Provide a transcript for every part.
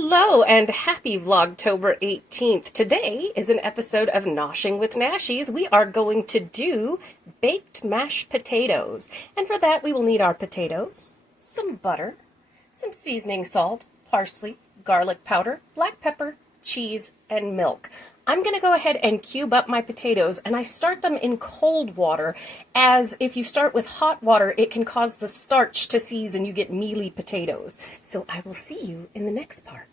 Hello and happy Vlogtober 18th. Today is an episode of Noshing with Nashies. We are going to do baked mashed potatoes. And for that we will need our potatoes, some butter, some seasoning salt, parsley, garlic powder, black pepper, cheese, and milk. I'm going to go ahead and cube up my potatoes, and I start them in cold water, as if you start with hot water, it can cause the starch to seize and you get mealy potatoes. So I will see you in the next part.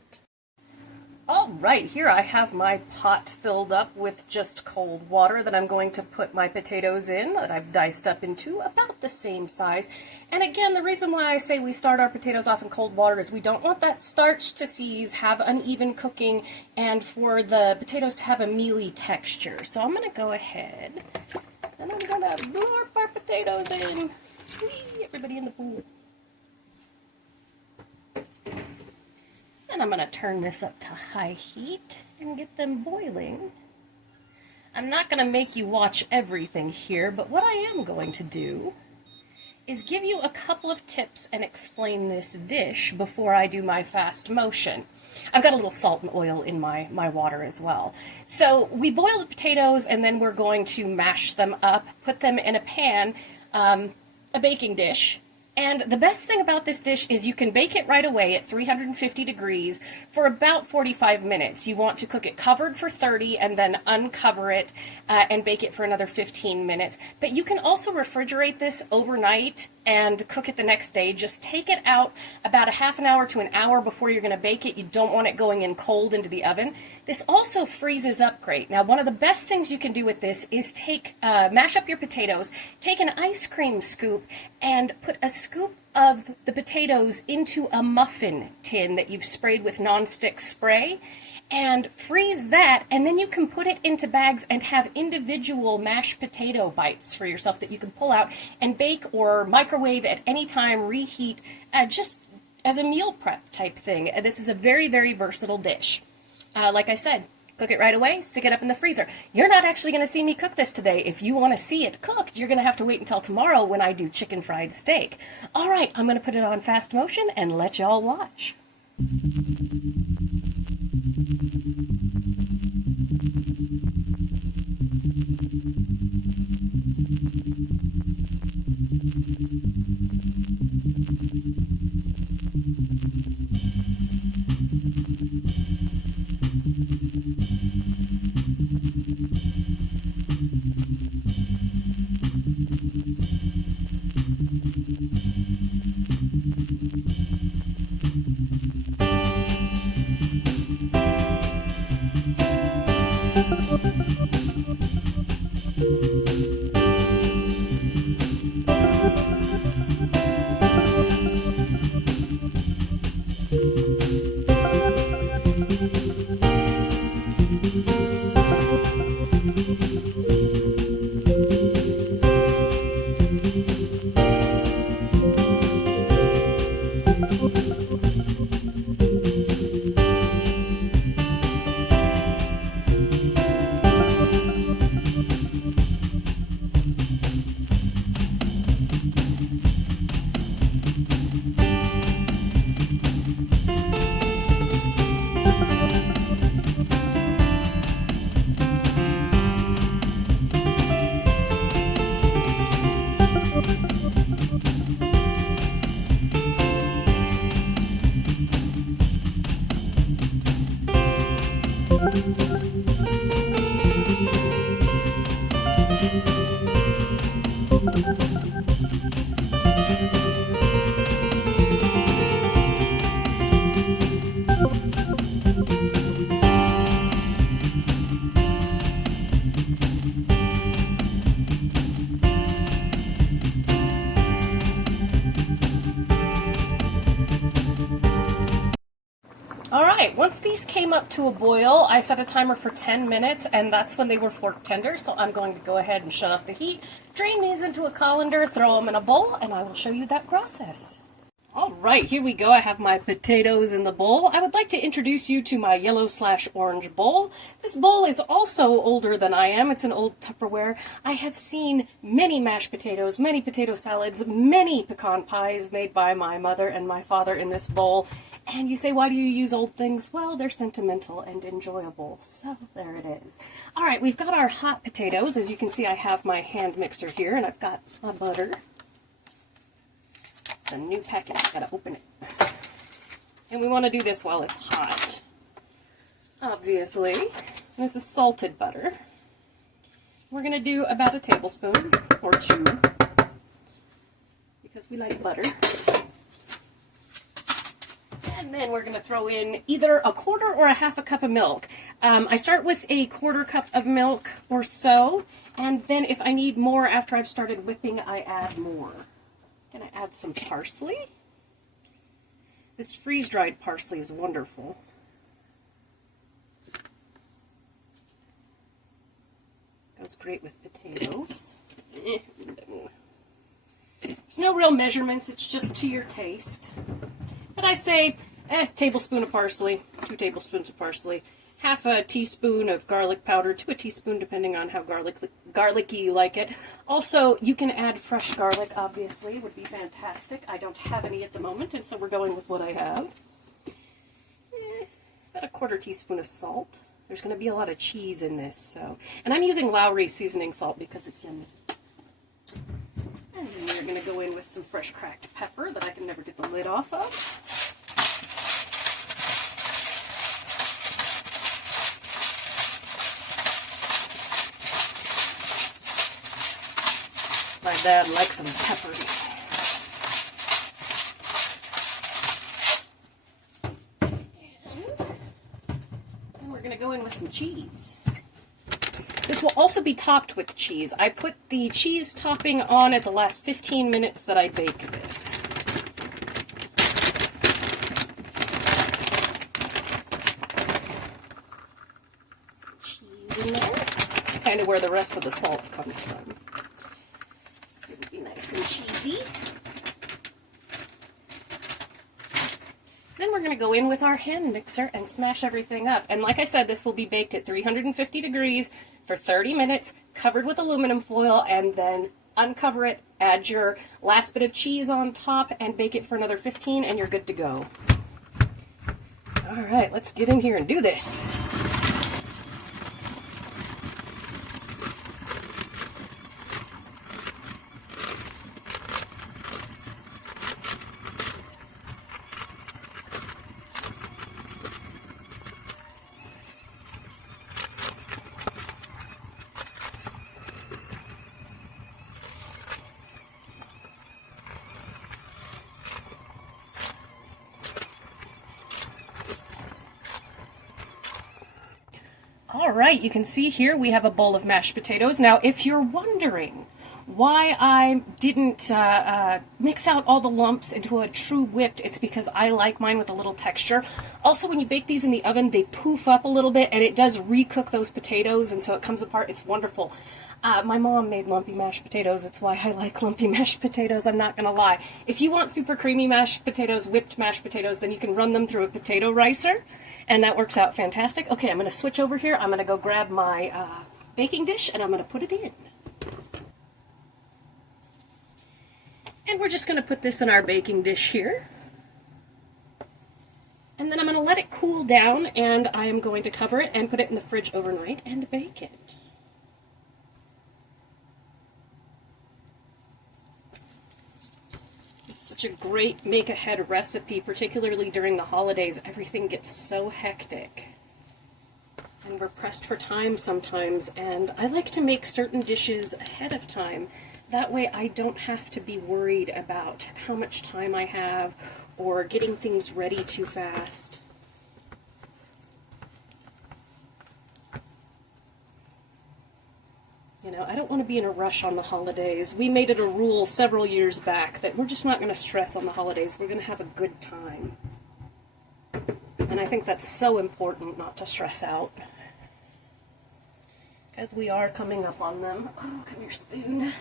All right, here I have my pot filled up with just cold water that I'm going to put my potatoes in, that I've diced up into about the same size. And again, the reason why I say we start our potatoes off in cold water is we don't want that starch to seize, have uneven cooking, and for the potatoes to have a mealy texture. So I'm going to go ahead and I'm going to blurp our potatoes in. Whee, everybody in the pool. And I'm going to turn this up to high heat and get them boiling. I'm not going to make you watch everything here, but what I am going to do is give you a couple of tips and explain this dish before I do my fast motion. I've got a little salt and oil in my water as well. So we boil the potatoes and then we're going to mash them up, put them in a pan, a baking dish. And the best thing about this dish is you can bake it right away at 350 degrees for about 45 minutes. You want to cook it covered for 30 and then uncover it and bake it for another 15 minutes. But you can also refrigerate this overnight and cook it the next day. Just take it out about a half an hour to an hour before you're going to bake it. You don't want it going in cold into the oven. This also freezes up great. Now, one of the best things you can do with this is mash up your potatoes, take an ice cream scoop, and put a scoop of the potatoes into a muffin tin that you've sprayed with nonstick spray, and freeze that, and then you can put it into bags and have individual mashed potato bites for yourself that you can pull out and bake or microwave at any time, reheat, just as a meal prep type thing. This is a very, very versatile dish. Like I said, cook it right away, stick it up in the freezer. You're not actually going to see me cook this today. If you want to see it cooked, you're going to have to wait until tomorrow when I do chicken fried steak. All right, I'm going to put it on fast motion and let y'all watch. Alright, once these came up to a boil, I set a timer for 10 minutes, and that's when they were fork tender, so I'm going to go ahead and shut off the heat, drain these into a colander, throw them in a bowl, and I will show you that process. All right, here we go. I have my potatoes in the bowl. I would like to introduce you to my yellow/orange bowl. This bowl is also older than I am. It's an old Tupperware. I have seen many mashed potatoes, many potato salads, many pecan pies made by my mother and my father in this bowl. And you say, why do you use old things? Well, they're sentimental and enjoyable. So there it is. All right, we've got our hot potatoes. As you can see, I have my hand mixer here, and I've got my butter. It's a new package, I gotta open it. And we want to do this while it's hot. Obviously, this is salted butter. We're gonna do about a tablespoon or 2 because we like butter. And then we're gonna throw in either a 1/4 or a 1/2 cup of milk. I start with a 1/4 cup of milk or so, and then if I need more after I've started whipping, I add more. Gonna add some parsley. This freeze-dried parsley is wonderful. Goes great with potatoes. There's no real measurements, it's just to your taste. But I say, tablespoon of parsley, 2 tablespoons of parsley, 1/2 teaspoon of garlic powder to a teaspoon, depending on how garlicky you like it. Also, you can add fresh garlic, obviously. It would be fantastic. I don't have any at the moment, and so we're going with what I have. About a 1/4 teaspoon of salt. There's going to be a lot of cheese in this, so. And I'm using Lowry seasoning salt because it's yummy. And then we're going to go in with some fresh cracked pepper that I can never get the lid off of. My dad likes them peppery. And then we're going to go in with some cheese. This will also be topped with cheese. I put the cheese topping on at the last 15 minutes that I bake this. Some cheese in there. It's kind of where the rest of the salt comes from. It'll be nice and cheesy. Then we're going to go in with our hand mixer and smash everything up. And like I said, this will be baked at 350 degrees for 30 minutes, covered with aluminum foil, and then uncover it, add your last bit of cheese on top, and bake it for another 15, and you're good to go. All right, let's get in here and do this. All right, you can see here we have a bowl of mashed potatoes. Now, if you're wondering why I didn't mix out all the lumps into a true whipped, it's because I like mine with a little texture. Also, when you bake these in the oven, they poof up a little bit, and it does recook those potatoes, and so it comes apart. It's wonderful. My mom made lumpy mashed potatoes. That's why I like lumpy mashed potatoes, I'm not going to lie. If you want super creamy mashed potatoes, whipped mashed potatoes, then you can run them through a potato ricer, and that works out fantastic. Okay, I'm going to switch over here. I'm going to go grab my baking dish, and I'm going to put it in. And we're just going to put this in our baking dish here. And then I'm going to let it cool down, and I am going to cover it and put it in the fridge overnight and bake it. This is such a great make-ahead recipe, particularly during the holidays. Everything gets so hectic. And we're pressed for time sometimes, and I like to make certain dishes ahead of time. That way I don't have to be worried about how much time I have or getting things ready too fast. You know, I don't want to be in a rush on the holidays. We made it a rule several years back that we're just not going to stress on the holidays. We're going to have a good time. And I think that's so important not to stress out. Because we are coming up on them. Oh, come here, spoon.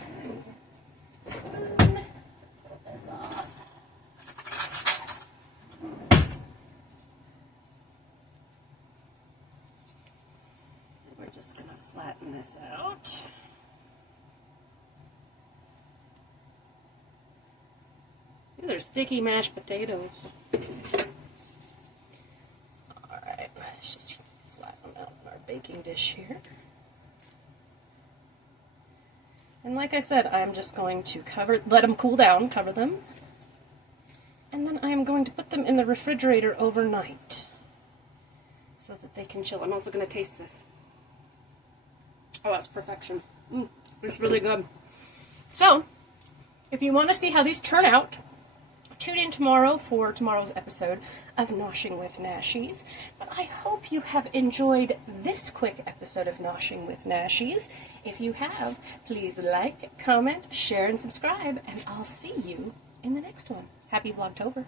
Spoon. Put this off. this out. These are sticky mashed potatoes. Alright, let's just flatten them out in our baking dish here. And like I said, I'm just going to let them cool down, cover them. And then I am going to put them in the refrigerator overnight so that they can chill. I'm also going to taste this. Oh, that's perfection. It's really good. So, if you want to see how these turn out, tune in tomorrow for tomorrow's episode of Noshing with Nashies. But I hope you have enjoyed this quick episode of Noshing with Nashies. If you have, please like, comment, share, and subscribe, and I'll see you in the next one. Happy Vlogtober.